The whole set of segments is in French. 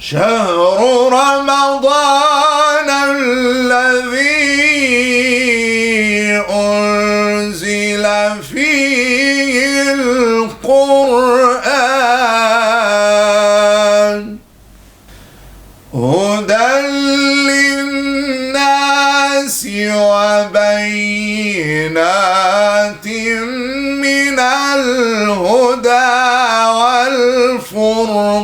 شهر رمضان الذي أنزل فيه القرآن هدى للناس وبينات من الهدى والفرقان.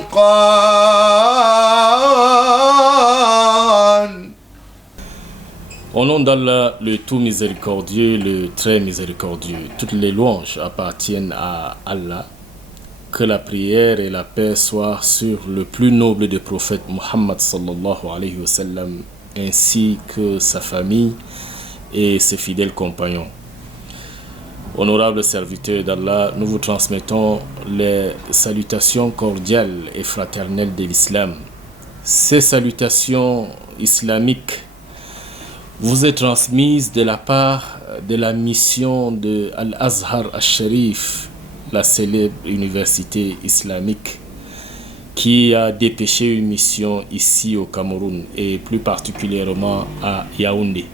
Au nom d'Allah, le tout miséricordieux, le très miséricordieux, toutes les louanges appartiennent à Allah. Que la prière et la paix soient sur le plus noble des prophètes, Muhammad sallallahu alayhi wa sallam, ainsi que sa famille et ses fidèles compagnons. Honorables serviteurs d'Allah, nous vous transmettons les salutations cordiales et fraternelles de l'islam. Ces salutations islamiques vous est transmise de la part de la mission de Al-Azhar al-Sharif, la célèbre université islamique qui a dépêché une mission ici au Cameroun et plus particulièrement à Yaoundé.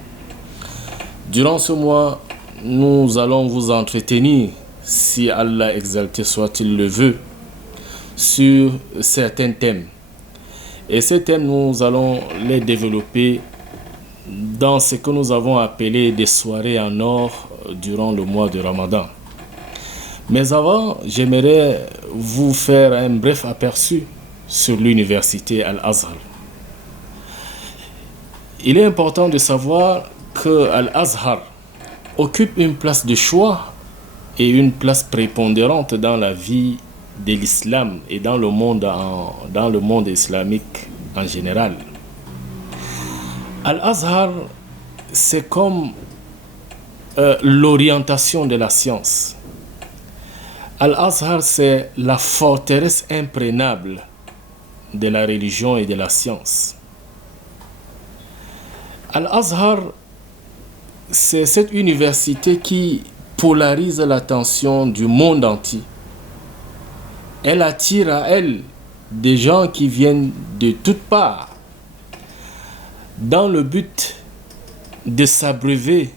Durant ce mois, nous allons vous entretenir, si Allah exalté soit-il le veut, sur certains thèmes. Et ces thèmes, nous allons les développer dans ce que nous avons appelé des soirées en or durant le mois de Ramadan. Mais avant, j'aimerais vous faire un bref aperçu sur l'université Al-Azhar. Il est important de savoir que Al-Azhar occupe une place de choix et une place prépondérante dans la vie de l'islam et dans le monde islamique en général. Al-Azhar, c'est comme l'orientation de la science. Al-Azhar, c'est la forteresse imprégnable de la religion et de la science. Al-Azhar, c'est cette université qui polarise l'attention du monde entier. Elle attire à elle des gens qui viennent de toutes parts dans le but de s'abreuver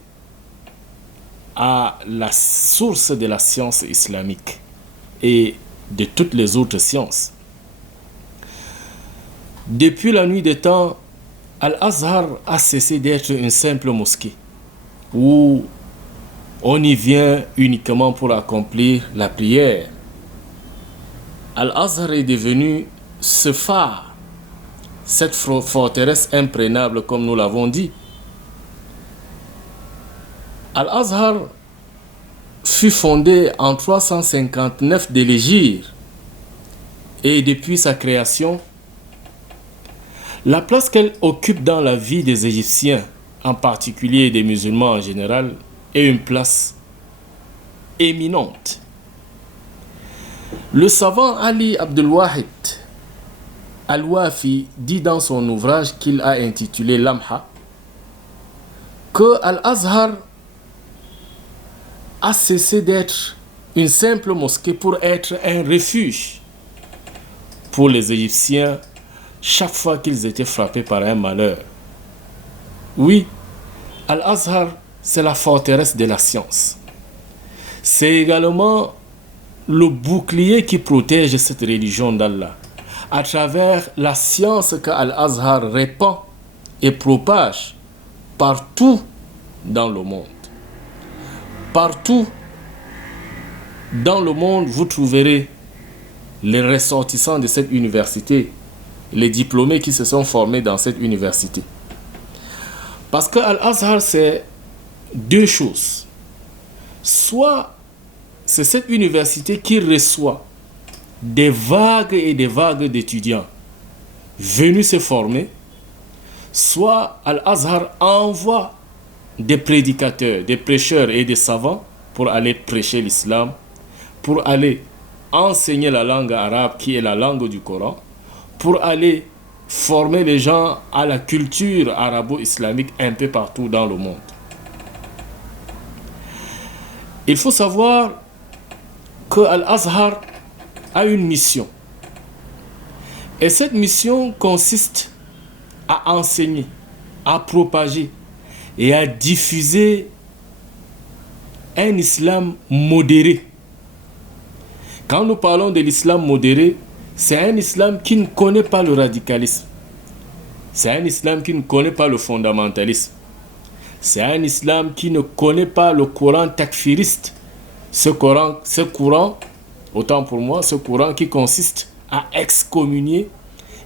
à la source de la science islamique et de toutes les autres sciences. Depuis la nuit des temps, Al-Azhar a cessé d'être une simple mosquée où on y vient uniquement pour accomplir la prière. Al-Azhar est devenu ce phare, cette forteresse imprégnable comme nous l'avons dit. Al-Azhar fut fondé en 359 de l'Hégire et depuis sa création, la place qu'elle occupe dans la vie des Égyptiens, en particulier des musulmans en général, est une place éminente. Le savant Ali Abdelwahid Al-Wafi dit dans son ouvrage qu'il a intitulé Lamha que Al-Azhar a cessé d'être une simple mosquée pour être un refuge pour les Égyptiens chaque fois qu'ils étaient frappés par un malheur. Oui, Al-Azhar, c'est la forteresse de la science. C'est également le bouclier qui protège cette religion d'Allah à travers la science que Al-Azhar répand et propage partout dans le monde. Partout dans le monde, vous trouverez les ressortissants de cette université, les diplômés qui se sont formés dans cette université. Parce que Al-Azhar, c'est deux choses. Soit c'est cette université qui reçoit des vagues et des vagues d'étudiants venus se former, soit Al-Azhar envoie des prédicateurs, des prêcheurs et des savants pour aller prêcher l'islam, pour aller enseigner la langue arabe qui est la langue du Coran, pour aller former les gens à la culture arabo-islamique un peu partout dans le monde. Il faut savoir que Al-Azhar a une mission. Et cette mission consiste à enseigner, à propager et à diffuser un islam modéré. Quand nous parlons de l'islam modéré, c'est un islam qui ne connaît pas le radicalisme. C'est un islam qui ne connaît pas le fondamentalisme. C'est un islam qui ne connaît pas le courant takfiriste. Ce courant, autant pour moi, ce courant qui consiste à excommunier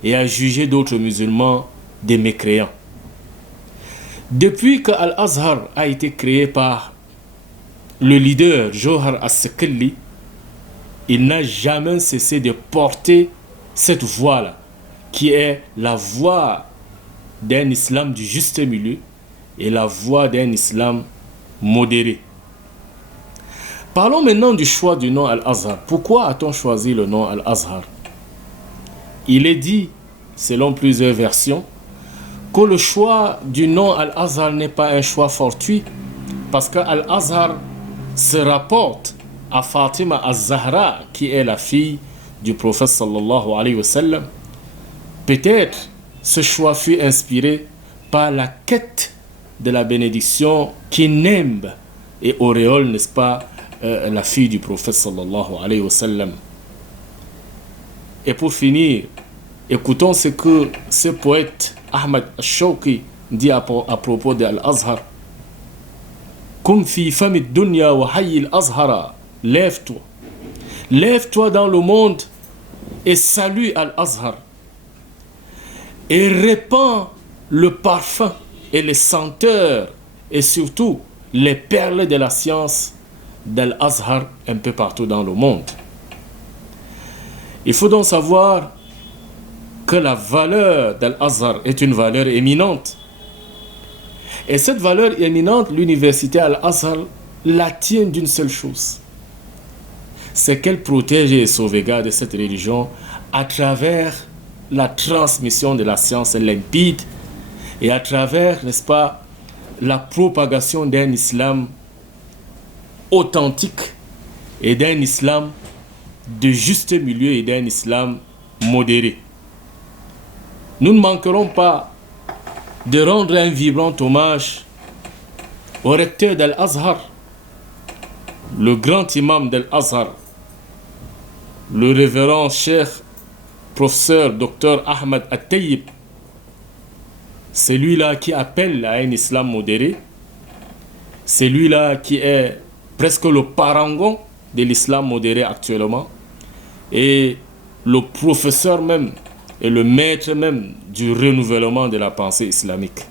et à juger d'autres musulmans des mécréants. Depuis que Al-Azhar a été créé par le leader Johar As-Sekelli, il n'a jamais cessé de porter cette voix-là, qui est la voix d'un islam du juste milieu et la voix d'un islam modéré. Parlons maintenant du choix du nom Al-Azhar. Pourquoi a-t-on choisi le nom Al-Azhar? Il est dit, selon plusieurs versions, que le choix du nom Al-Azhar n'est pas un choix fortuit, parce que Al-Azhar se rapporte à Fatima Az-Zahra, qui est la fille du prophète sallallahu alayhi wa sallam. Peut-être ce choix fut inspiré par la quête de la bénédiction qui nimbe et auréole, n'est-ce pas, la fille du prophète sallallahu alayhi wa sallam. Et pour finir, écoutons ce que ce poète Ahmad Al-Shawqi dit à propos de Al-Azhar. Kum fi fami dunya wa hayy al-Azhara. Lève-toi. Lève-toi dans le monde et salue Al-Azhar. Et répands le parfum et les senteurs et surtout les perles de la science d'Al-Azhar un peu partout dans le monde. Il faut donc savoir que la valeur d'Al-Azhar est une valeur éminente. Et cette valeur éminente, l'université Al-Azhar la tient d'une seule chose. C'est qu'elle protège et sauvegarde cette religion à travers la transmission de la science limpide et à travers, n'est-ce pas, la propagation d'un islam authentique et d'un islam de juste milieu et d'un islam modéré. Nous ne manquerons pas de rendre un vibrant hommage au recteur d'Al-Azhar, le grand imam d'Al-Azhar, le révérend cheikh professeur Dr Ahmad At-Tayyib, celui-là qui appelle à un islam modéré, celui-là qui est presque le parangon de l'islam modéré actuellement, et le professeur même et le maître même du renouvellement de la pensée islamique.